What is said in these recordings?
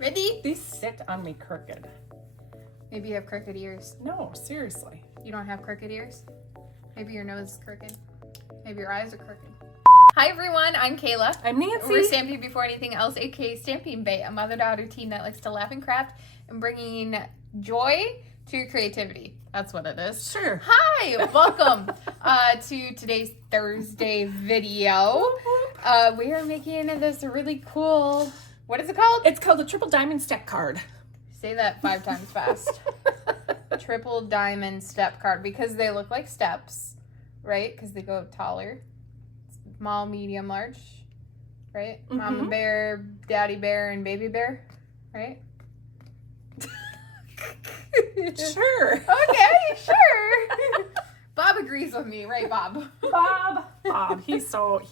Ready? These sit on me crooked. Maybe you have crooked ears. No, seriously. You don't have crooked ears? Maybe your nose is crooked. Maybe your eyes are crooked. Hi everyone, I'm Kayla. I'm Nancy. We're Stamping Before Anything Else, aka Stamping Bae, a mother-daughter team that likes to laugh and craft and bringing joy to your creativity. That's what it is. Sure. Hi, welcome to today's Thursday video. We are making this really cool, what is it called? It's called a triple diamond step card. Say that 5 times fast. Triple diamond step card, because they look like steps, right? Because they go taller. Small, medium, large, right? Mm-hmm. Mama bear, daddy bear, and baby bear, right? Sure. Okay, sure. Bob agrees with me, right, Bob? Bob, he's so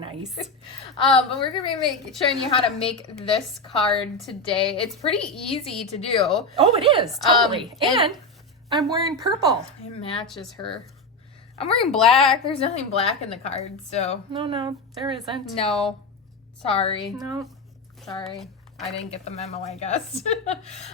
nice. But we're gonna be showing you how to make this card today. It's pretty easy to do. Oh, it is totally. And I'm wearing purple. It matches her. I'm wearing black. There's nothing black in the card, so No, there isn't. no. Sorry. No. Sorry. I didn't get the memo, I guess.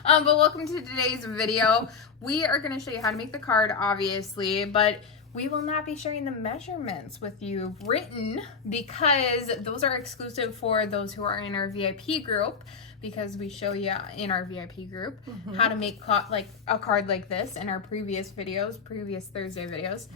But welcome to today's video. We are going to show you how to make the card, obviously, but we will not be sharing the measurements with you written because those are exclusive for those who are in our VIP group, because we show you in our VIP group how to make like a card like this in our previous videos, previous Thursday videos.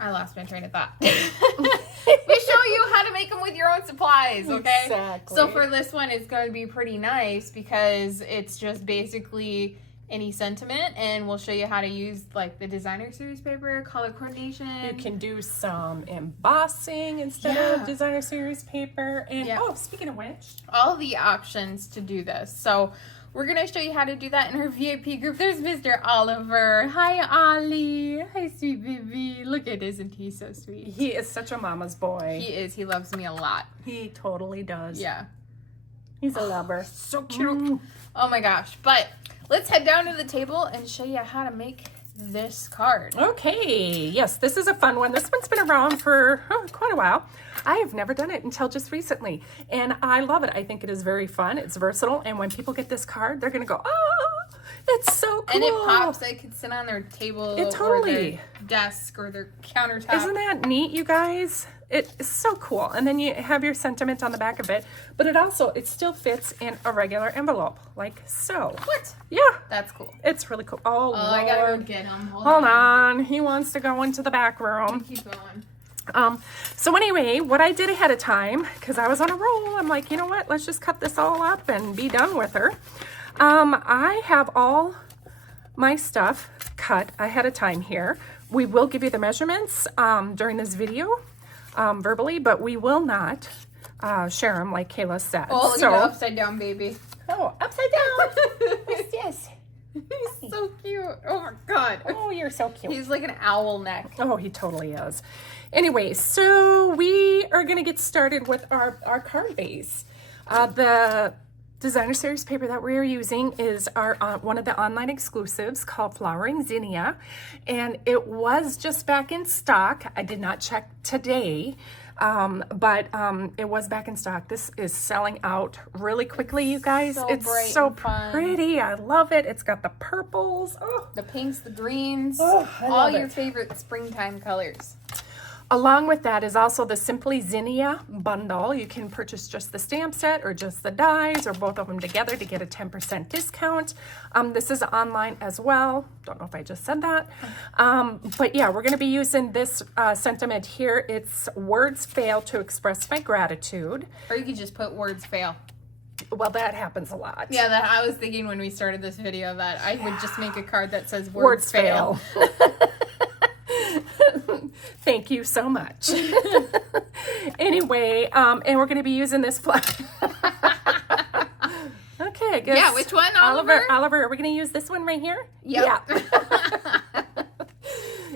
I lost my train of thought. We show you how to make them with your own supplies, okay? Exactly. So for this one, it's going to be pretty nice because it's just basically any sentiment, and we'll show you how to use like the designer series paper, color coordination. You can do some embossing instead of designer series paper. And oh, speaking of which, all the options to do this. So we're going to show you how to do that in our VIP group. There's Mr. Oliver. Hi, Ollie. Hi, sweet baby. Look at, isn't he so sweet? he is such a mama's boy. He is. He loves me a lot. He totally does. Yeah. He's a lover. So cute. Oh my gosh. But let's head down to the table and show you how to make this card. Okay, yes, this is a fun one. This one's been around for quite a while. I have never done it until just recently, and I love it. I think it is very fun. It's versatile, and when people get this card, they're going to go, oh, it's so cool. And it pops. They could sit on their table or their desk or their countertop. Isn't that neat, you guys? It's so cool. And then you have your sentiment on the back of it, but it still fits in a regular envelope, like so. What? Yeah. That's cool. It's really cool. Oh, Lord. I gotta go get him. Hold on. He wants to go into the back room. Keep going. So anyway, what I did ahead of time, because I was on a roll, I'm like, you know what? Let's just cut this all up and be done with her. I have all my stuff cut ahead of time here. We will give you the measurements during this video verbally, but we will not share them like Kayla said. Oh, look at the upside down baby. Oh, upside down. Yes. He's so cute. Oh my God. Oh, you're so cute. He's like an owl neck. Oh, he totally is. Anyway, so we are going to get started with our card base. The designer series paper that we're using is our one of the online exclusives called Flowering Zinnia, and it was just back in stock. I did not check today, but it was back in stock. This is selling out really quickly, you guys. So it's bright so and fun. pretty. I love it. It's got the purples. Oh, The pinks, the greens, I all love your it. favorite springtime colors. Along with that is also the Simply Zinnia bundle. You can purchase just the stamp set or just the dies or both of them together to get a 10% discount. This is online as well. Don't know if I just said that. But yeah, we're going to be using this sentiment here. It's words fail to express my gratitude. Or you could just put words fail. Well, that happens a lot. Yeah, that I was thinking when we started this video that I would just make a card that says words fail. Thank you so much. Anyway, and we're going to be using this flag. Okay, I guess. Yeah, which one, Oliver? Oliver, are we going to use this one right here? Yep. Yeah.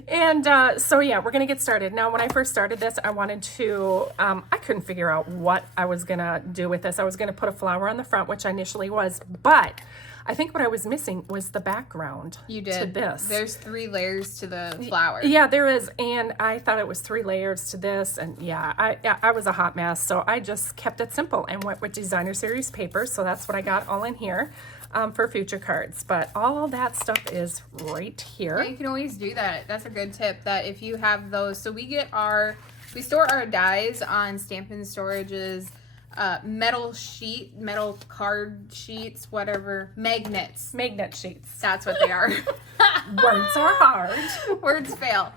And so yeah, we're gonna get started. Now, when I first started this, I wanted to, I couldn't figure out what I was gonna do with this. I was gonna put a flower on the front, which I initially was, but I think what I was missing was the background. You did. To this. There's 3 layers to the flower. Yeah, there is, and I thought it was 3 layers to this, and yeah, I was a hot mess, so I just kept it simple and went with designer series paper. So that's what I got all in here for future cards. But all that stuff is right here. Yeah, you can always do that. That's a good tip. That if you have those, so we store our dies on Stampin' Storage's metal card sheets, whatever, magnets. Magnet sheets. That's what they are. Words are hard. Words fail.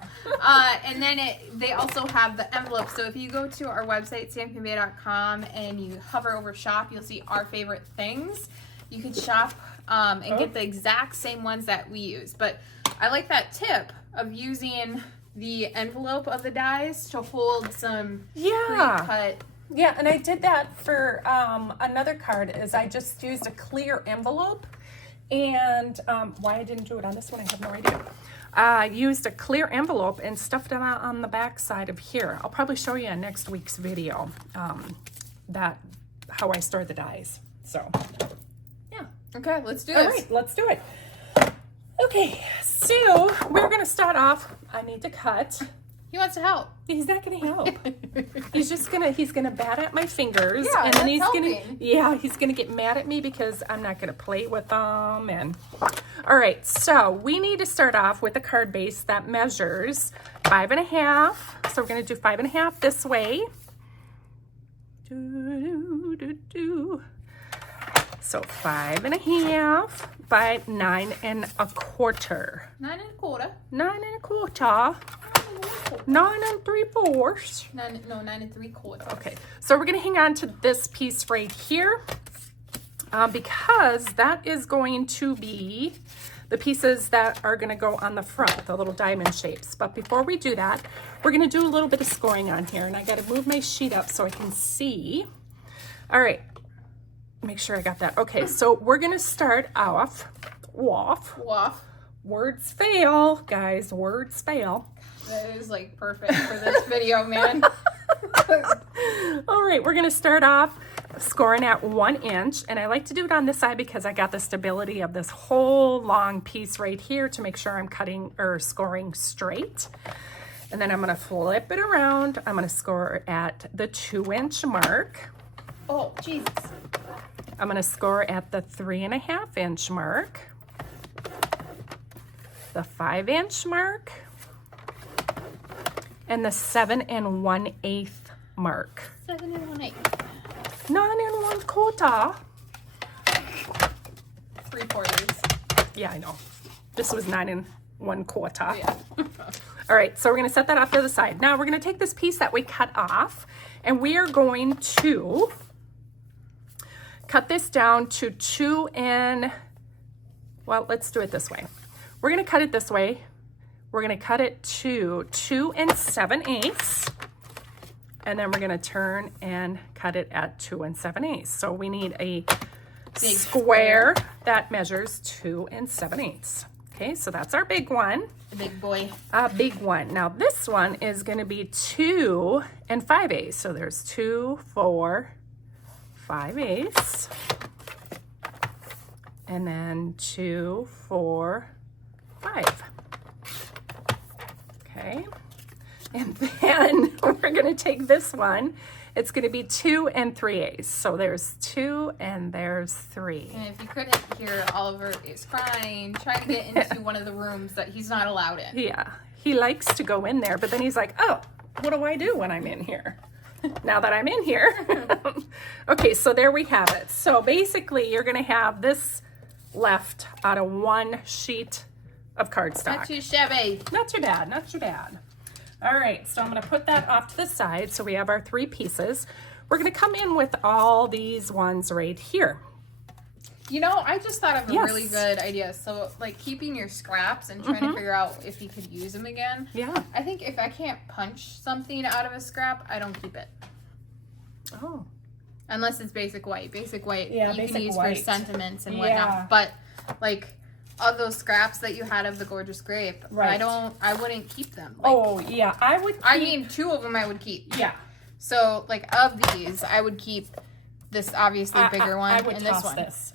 And then they also have the envelope. So if you go to our website, stampingbay.com, and you hover over shop, you'll see our favorite things. You can shop and get the exact same ones that we use. But I like that tip of using the envelope of the dies to hold some pre-cut. Yeah, and I did that for another card. Is I just used a clear envelope, and why I didn't do it on this one, I have no idea. I used a clear envelope and stuffed it on the back side of here. I'll probably show you in next week's video how I store the dies. So, yeah. Okay, let's do All this. right, let's do it. Okay, so we're gonna start off. I need to cut. He wants to help. He's not gonna help. he's gonna bat at my fingers, Yeah, and then that's he's gonna get mad at me because I'm not gonna play with them. And all right, so we need to start off with a card base that measures 5.5. So we're gonna do 5.5 this way. So 5.5 by 9 1/4. 9 1/4. 9 1/4. 9 3/4. 9 3/4. Okay, so we're gonna hang on to this piece right here because that is going to be the pieces that are gonna go on the front, the little diamond shapes. But before we do that, we're gonna do a little bit of scoring on here, and I gotta move my sheet up so I can see. All right, make sure I got that. Okay, so we're gonna start off. Words fail, guys, words fail. That is like perfect for this video, man. All right, we're gonna start off scoring at 1 inch, and I like to do it on this side because I got the stability of this whole long piece right here to make sure I'm cutting or scoring straight. And then I'm gonna flip it around. I'm gonna score at the 2-inch mark. Oh, Jesus. I'm gonna score at the 3.5-inch mark, the 5-inch mark, and the 7 1/8 mark. 7 1/8. 9 1/4. 3/4. Yeah, I know. This was 9 1/4. Yeah. All right, so we're gonna set that off to the side. Now we're gonna take this piece that we cut off, and we are going to cut this down to 2 well, let's do it this way. We're gonna cut it this way. We're gonna cut it to 2 7/8, and then we're gonna turn and cut it at 2 7/8. So we need a big square that measures 2 7/8. Okay, so that's our big one. The big boy. A big one. Now this one is gonna be 2 5/8. So there's 2 4 5/8, and then 2 4 5. Okay, and then we're gonna take this one. It's gonna be 2 3/8. So there's 2 and there's 3. And if you couldn't hear, Oliver is crying, trying to get into one of the rooms that he's not allowed in. Yeah, he likes to go in there, but then he's like, oh, what do I do when I'm in here? Now that I'm in here. Okay, so there we have it. So basically you're gonna have this left out of 1 sheet of cardstock. Not too shabby. Not too bad, not too bad. All right, so I'm gonna put that off to the side. So we have our 3 pieces. We're gonna come in with all these ones right here. You know, I just thought of a Yes. really good idea. So, like, keeping your scraps and trying to figure out if you could use them again. Yeah. I think if I can't punch something out of a scrap, I don't keep it. Oh. Unless it's basic white. Basic white Yeah, you basic can use white. for sentiments and Yeah. whatnot. But, like, of those scraps that you had of the gorgeous grape, Right. I wouldn't keep them. Like, Oh, yeah, I would keep... I mean, 2 of them I would keep. Yeah. So, like, of these, I would keep this obviously bigger one I would and toss this one. this.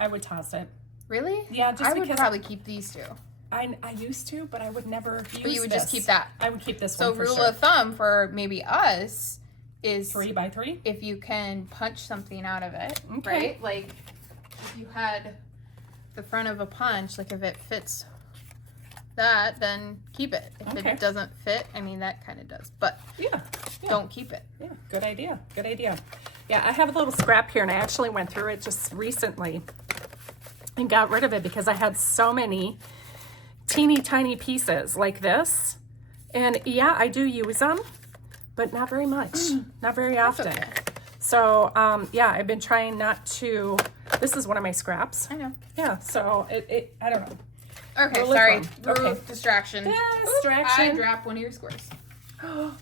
I would toss it. Really? Yeah, just I would because probably keep these two. I used to, but I would never use But you would this. just keep that. I would keep this So one for rule sure. of thumb for maybe us is 3 by 3. if you can punch something out of it, Okay. right? Like if you had the front of a punch, like if it fits that, then keep it. If Okay. it doesn't fit, I mean that kind of does, but Yeah. don't keep it. Yeah, good idea. Good idea. Yeah, I have a little scrap here, and I actually went through it just recently and got rid of it because I had so many teeny tiny pieces like this. And yeah, I do use them, but not very much, not very often. Okay. So yeah, I've been trying not to. This is one of my scraps. I know. Yeah, so it I don't know. Okay, Rule of sorry. thumb. Rule Okay. distraction. Distraction. I dropped one of your squares. How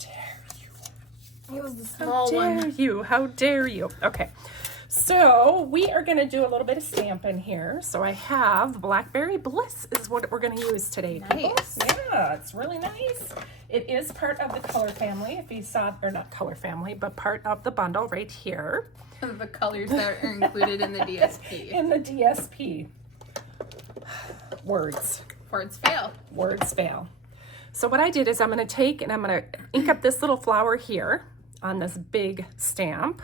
dare you? It was the How small dare one. you? How dare you? Okay. So we are going to do a little bit of stamping here. So I have Blackberry Bliss is what we're going to use today. people. Nice. Yeah, it's really nice. It is part of the color family. If you saw, or not color family, but part of the bundle right here. The colors that are included in the DSP. In the DSP. Words. Words fail. Words fail. So what I did is I'm going to take and I'm going to ink up this little flower here on this big stamp.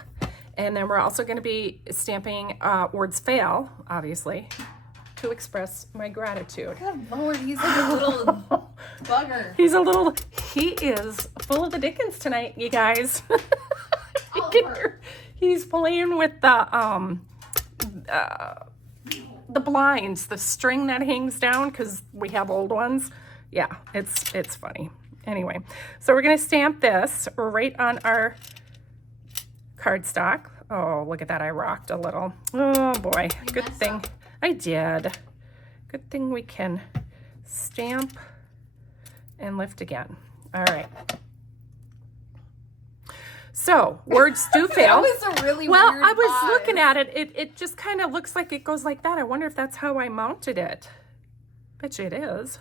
And then we're also going to be stamping words fail, obviously, to express my gratitude. Good Lord, he's like a little bugger. He is full of the dickens tonight, you guys. You All can over. hear he's playing with the blinds, the string that hangs down, because we have old ones. Yeah, it's funny. Anyway, so we're going to stamp this right on our cardstock. Oh, look at that. I rocked a little. Oh, boy. Good messed thing up. I did. Good thing we can stamp and lift again. All right. So, words do fail. That was a really Well, weird I was pause. looking at it. It just kind of looks like it goes like that. I wonder if that's how I mounted it. Bet you it is.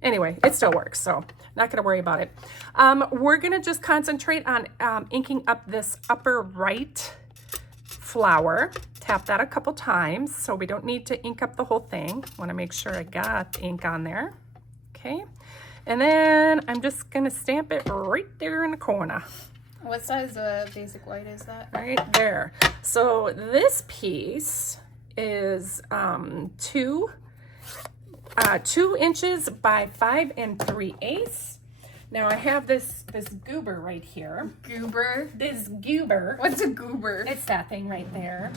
Anyway, it still works, so not going to worry about it. We're going to just concentrate on inking up this upper right flower. Tap that a couple times so we don't need to ink up the whole thing. Want to make sure I got the ink on there. Okay. And then I'm just going to stamp it right there in the corner. What size basic white is that? Right there. So this piece is 2 inches by 5 3/8. Now I have this goober right here. Goober. This goober. What's a goober? It's that thing right there.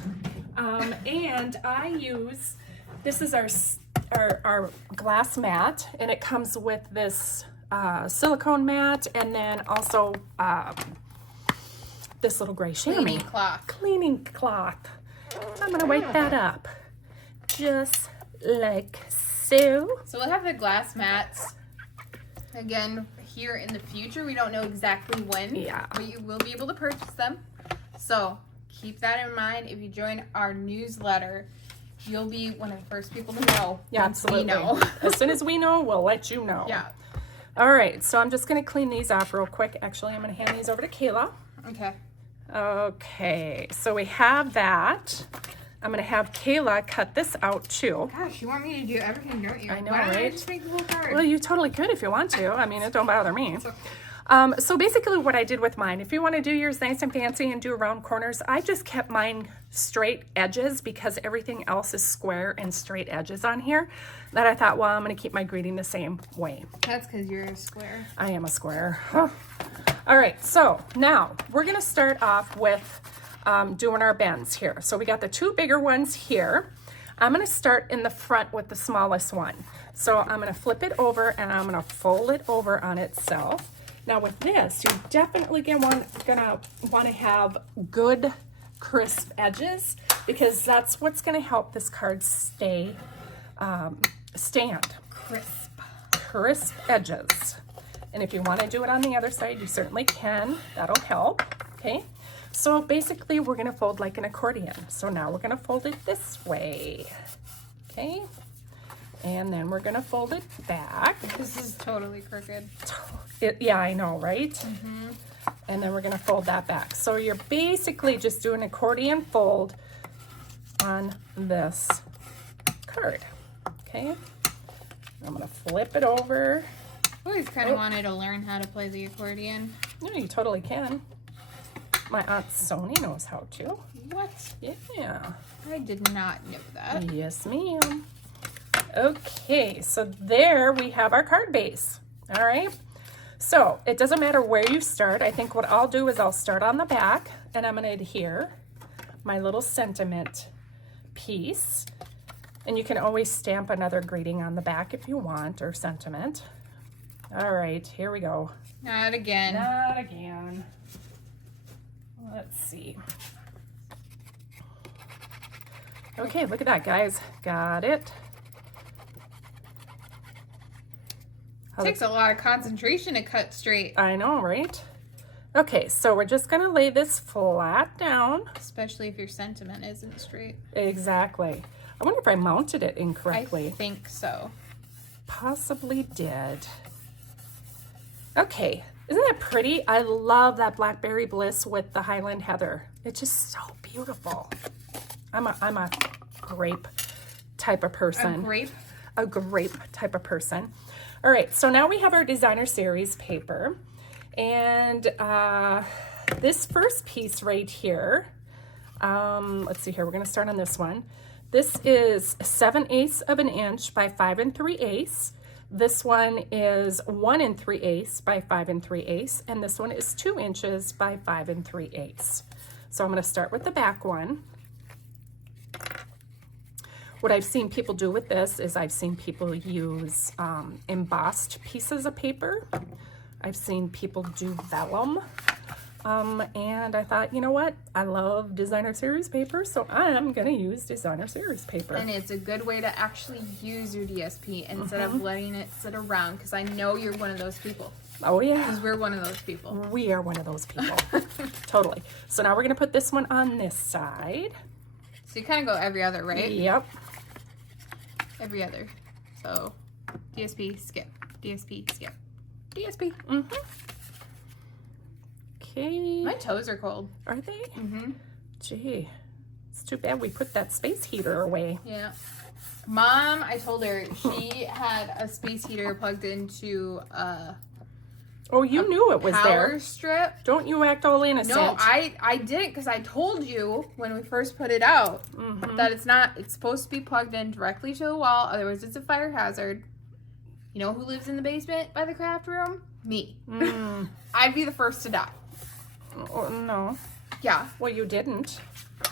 And I use, this is our glass mat, and it comes with this silicone mat, and then also this little gray chamois. Cleaning cloth. Cleaning cloth. I'm gonna wipe that up, just like so. So we'll have the glass mats again here in the future. We don't know exactly when. Yeah. But you will be able to purchase them. So keep that in mind. If you join our newsletter, you'll be one of the first people to know. Yeah, once absolutely. We know. As soon as we know, we'll let you know. Yeah. All right, so I'm just gonna clean these off real quick. Actually, I'm gonna hand these over to Kayla. Okay. Okay, so we have that. I'm gonna have Kayla cut this out too. Gosh, you want me to do everything, don't you? I know, Why don't I right? just make a little card? Well, you totally could if you want to. I mean, it don't bother me. It's okay. So basically what I did with mine, if you want to do yours nice and fancy and do round corners, I just kept mine straight edges because everything else is square and straight edges on here. That I thought, well, I'm going to keep my greeting the same way. That's because you're a square. I am a square. Huh. All right, so now we're going to start off with doing our bends here. So we got the 2 bigger ones here. I'm going to start in the front with the smallest one. So I'm going to flip it over and I'm going to fold it over on itself. Now with this, you definitely gonna want to have good crisp edges because that's what's going to help this card stay stand. Crisp edges. And if you want to do it on the other side, you certainly can. That'll help. Okay. So basically, we're going to fold like an accordion. So now we're going to fold it this way. Okay. And then we're going to fold it back. This is totally crooked. Yeah, I know, right? and then we're going to fold that back. So you're basically just doing an accordion fold on this card. Okay, I'm going to flip it over. I always kind of wanted to learn how to play the accordion. No, you totally can. My Aunt Sony knows how to. What? Yeah. I did not know that. Yes, ma'am. Okay, so there we have our card base. All right. So it doesn't matter where you start. I think what I'll do is I'll start on the back, and I'm going to adhere my little sentiment piece. And you can always stamp another greeting on the back if you want, or sentiment. All right, here we go. Not again. Not again. Let's see. Okay, look at that, guys. Got it. It takes a lot of concentration to cut straight. I know, right? Okay, so we're just going to lay this flat down. Especially if your sentiment isn't straight. Exactly. I wonder if I mounted it incorrectly. I think so. Possibly did. Okay, isn't that pretty? I love that Blackberry Bliss with the Highland Heather. It's just so beautiful. I'm a grape type of person. A grape? A grape type of person. All right, so now we have our designer series paper. And this first piece right here, let's see here, we're gonna start on this one. This is 7/8 of an inch by 5 3/8. This one is 1 3/8 by 5 3/8. And this one is 2 inches by 5 3/8. So I'm gonna start with the back one. What I've seen people do with this is I've seen people use embossed pieces of paper. I've seen people do vellum. And I thought, you know what? I love designer series paper, so I'm going to use designer series paper. And it's a good way to actually use your DSP instead of letting it sit around, because I know you're one of those people. Oh, yeah. Because we're one of those people. We are one of those people. Totally. So now we're going to put this one on this side. So you kind of go every other, right? Yep. Every other. So DSP, skip. DSP, skip. DSP. Mm-hmm. Okay. My toes are cold. Are they? Mm-hmm. Gee, it's too bad we put that space heater away. Yeah. Mom, I told her she had a space heater plugged into Oh, you knew it was power there. strip. Don't you act all innocent. No, I didn't, because I told you when we first put it out that it's supposed to be plugged in directly to the wall, otherwise it's a fire hazard. You know who lives in the basement by the craft room? Me. I'd be the first to die. Oh, no. Yeah. Well, you didn't.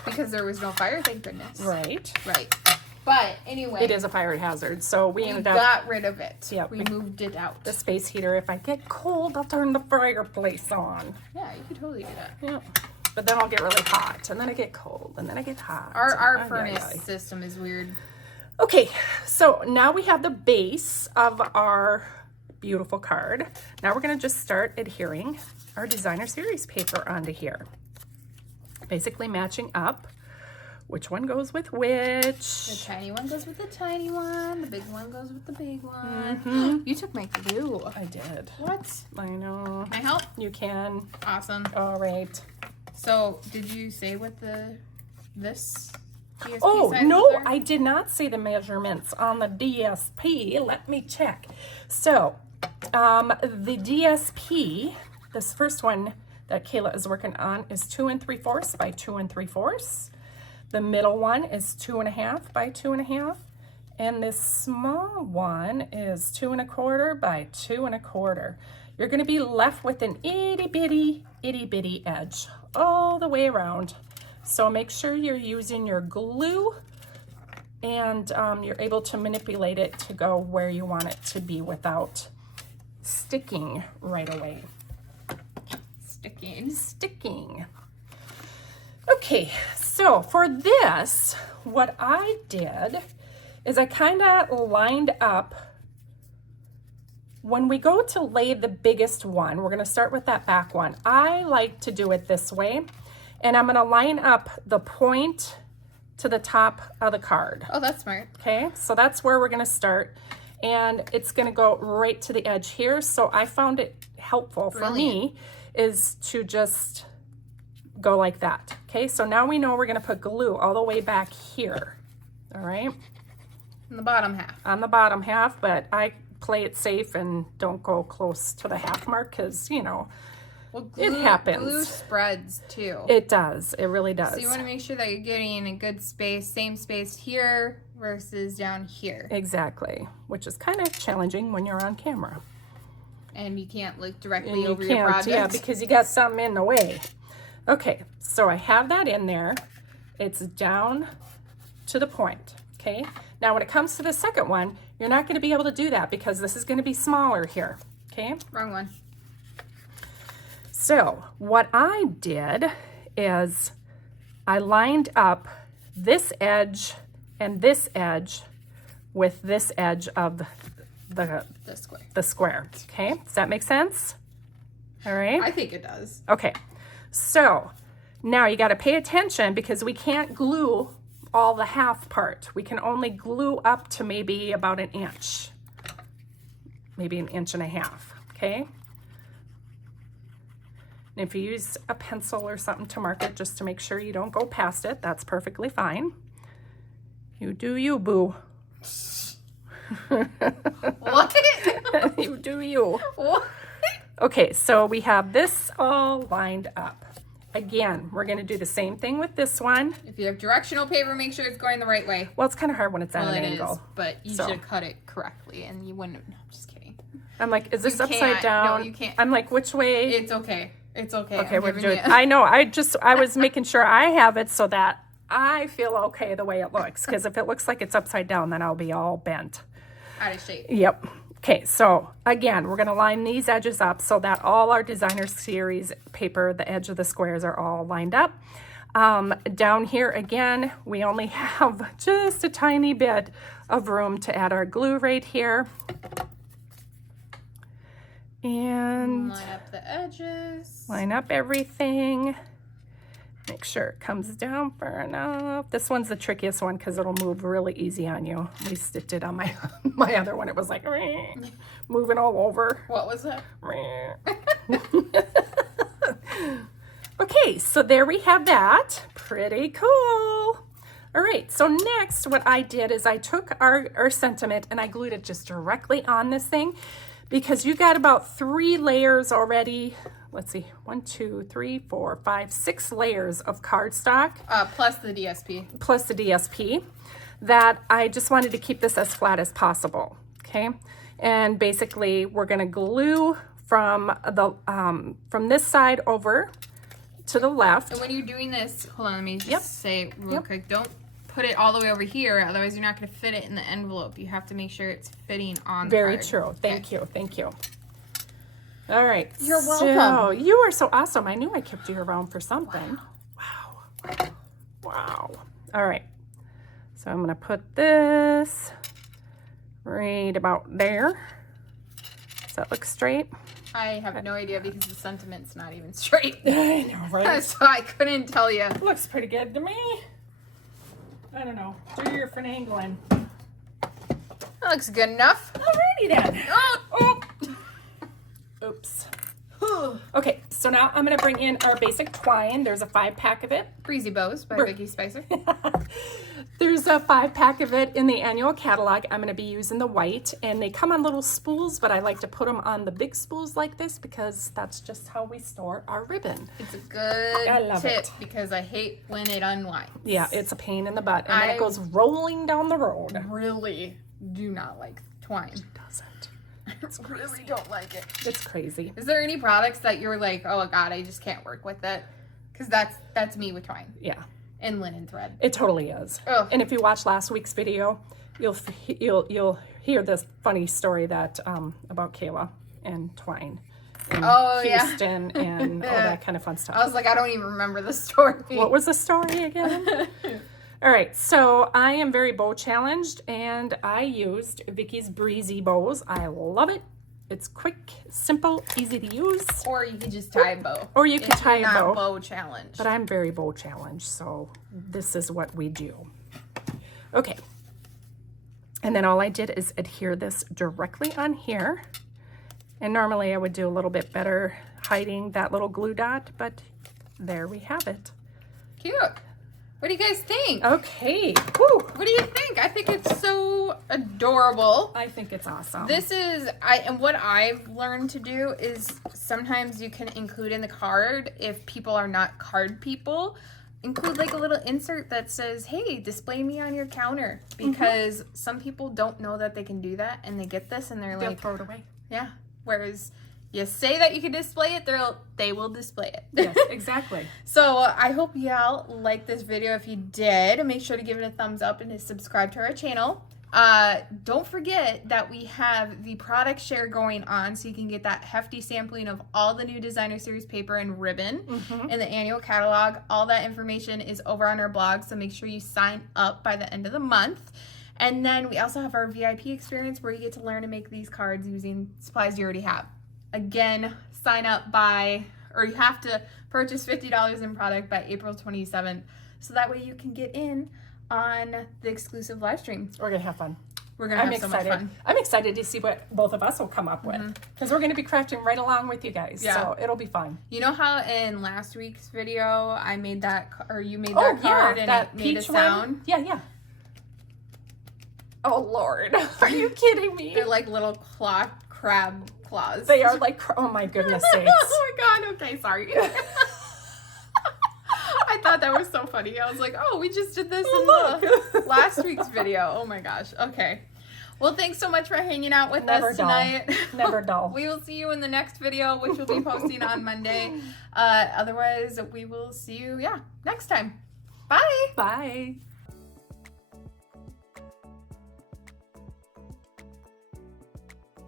Because there was no fire, thank goodness. Right. Right. But anyway. It is a fire hazard, so we ended up... got rid of it. Yeah, we moved it out. The space heater. If I get cold, I'll turn the fireplace on. Yeah, you could totally do that. Yeah. But then I'll get really hot, and then I get cold, and then I get hot. Our furnace system is weird. Okay, so now we have the base of our beautiful card. Now we're going to just start adhering our designer series paper onto here. Basically matching up which one goes with which. The tiny one goes with the tiny one. The big one goes with the big one. You took my glue. I did. What? I know. Can I help? You can. Awesome. All right. So, did you say what this DSP Oh, sizes no, are? I did not say the measurements on the DSP. Let me check. So, the DSP, this first one that Kayla is working on, is 2 3/4 by 2 3/4. The middle one is 2 1/2 by 2 1/2. And this small one is 2 1/4 by 2 1/4. You're going to be left with an itty bitty edge all the way around. So make sure you're using your glue and you're able to manipulate it to go where you want it to be without sticking right away. Sticking. Okay, so for this, what I did is I kind of lined up. When we go to lay the biggest one, we're going to start with that back one. I like to do it this way, and I'm going to line up the point to the top of the card. Oh, that's smart. Okay, so that's where we're going to start, and it's going to go right to the edge here. So I found it helpful for me is to just go like that. Okay, so now we know we're going to put glue all the way back here. All right. On the bottom half. On the bottom half, but I play it safe and don't go close to the half mark because, you know, well, it happens. Glue spreads too. It does. It really does. So you want to make sure that you're getting a good space, same space here versus down here. Exactly, which is kind of challenging when you're on camera. And you can't look directly over your project. Yeah, because you got something in the way. Okay, so I have that in there. It's down to the point, okay? Now when it comes to the second one, you're not going to be able to do that because this is going to be smaller here, okay? Wrong one. So what I did is I lined up this edge and this edge with this edge of the square, okay? Does that make sense? All right? I think it does. Okay, so now you got to pay attention because we can't glue all the half part. We can only glue up to maybe about an inch, maybe an inch and a half, okay? And if you use a pencil or something to mark it just to make sure you don't go past it, that's perfectly fine. You do you, boo. What? You do you. What? Okay, so we have this all lined up. Again, we're going to do the same thing with this one. If you have directional paper, make sure it's going the right way. Well, it's kind of hard when it's at an angle. Is, but you should cut it correctly, and you wouldn't. No, I'm just kidding. I'm like, is this upside down? No, you can't. I'm like, which way? It's okay. It's okay. Okay, we're doing it. I know. I was making sure I have it so that I feel okay the way it looks. Because if it looks like it's upside down, then I'll be all bent. Out of shape. Yep. Okay, so again, we're going to line these edges up so that all our designer series paper, the edge of the squares are all lined up. Down here again, we only have just a tiny bit of room to add our glue right here. And line up the edges. Line up everything. Make sure it comes down far enough. This one's the trickiest one because it'll move really easy on you. At least it did on my my other one. It was like moving all over. What was that? Okay, so there we have that. Pretty cool. All right, so next what I did is I took our sentiment and I glued it just directly on this thing because you got about 3 layers already. Let's see, 1, 2, 3, 4, 5, 6 layers of cardstock. Plus the DSP. Plus the DSP, that I just wanted to keep this as flat as possible, okay? And basically, we're gonna glue from this side over to the left. And when you're doing this, hold on, let me just say real quick, don't put it all the way over here, otherwise you're not gonna fit it in the envelope. You have to make sure it's fitting on the Very card. true, thank you, thank you. All right. You're welcome. So you are so awesome. I knew I kept you around for something. Wow. Wow. All right. So I'm going to put this right about there. Does that look straight? I have no idea because the sentiment's not even straight. I know, right? So I couldn't tell you. Looks pretty good to me. I don't know. Do your finagling. That looks good enough. Alrighty then. Oh. Oops. Okay, so now I'm going to bring in our basic twine. There's a 5-pack of it. Breezy Bows by Vicky Spicer. There's a 5-pack of it in the annual catalog. I'm going to be using the white, and they come on little spools, but I like to put them on the big spools like this because that's just how we store our ribbon. It's a good tip because I hate when it unwinds. Yeah, it's a pain in the butt, and then it goes rolling down the road. Really do not like twine. It doesn't. I really don't like it. It's crazy. Is there any products that you're like, oh God, I just can't work with it? Because that's me with twine. Yeah. And linen thread. It totally is. Oh. And if you watch last week's video, you'll hear this funny story that about Kayla and twine. And Houston and all that kind of fun stuff. I was like, I don't even remember the story. What was the story again? All right, so I am very bow challenged, and I used Vicky's Breezy Bows. I love it. It's quick, simple, easy to use. Or you could just tie a bow. Or you could tie a bow. Not bow challenge. But I'm very bow challenged, so this is what we do. Okay. And then all I did is adhere this directly on here. And normally I would do a little bit better hiding that little glue dot, but there we have it. Cute. What do you guys think? Okay. Woo. What do you think? I think it's so adorable. I think it's awesome. This is, and what I've learned to do is sometimes you can include in the card, if people are not card people, include like a little insert that says, hey, display me on your counter. Because some people don't know that they can do that, and they get this and they'll throw it away. Yeah. Whereas you say that you can display it, they will display it. Yes, exactly. So I hope y'all liked this video. If you did, make sure to give it a thumbs up and to subscribe to our channel. Don't forget that we have the product share going on, so you can get that hefty sampling of all the new designer series paper and ribbon in the annual catalog. All that information is over on our blog, so make sure you sign up by the end of the month. And then we also have our VIP experience where you get to learn to make these cards using supplies you already have. Again, sign up you have to purchase $50 in product by April 27th, so that way you can get in on the exclusive live stream. We're going to have fun. We're going to have so much fun. I'm excited to see what both of us will come up with, because we're going to be crafting right along with you guys. Yeah. So it'll be fun. You know how in last week's video I made that, or you made that card and it made a sound? One? Yeah. Oh, Lord. Are you kidding me? They're like little crab claws. They are like, oh my goodness sakes. Oh my God. Okay, sorry. I thought that was so funny. I was like, oh, we just did this in the last week's video. Oh my gosh. Okay. Well, thanks so much for hanging out with us tonight. Never dull. We will see you in the next video, which we'll be posting on Monday. Otherwise, we will see you, next time. Bye. Bye.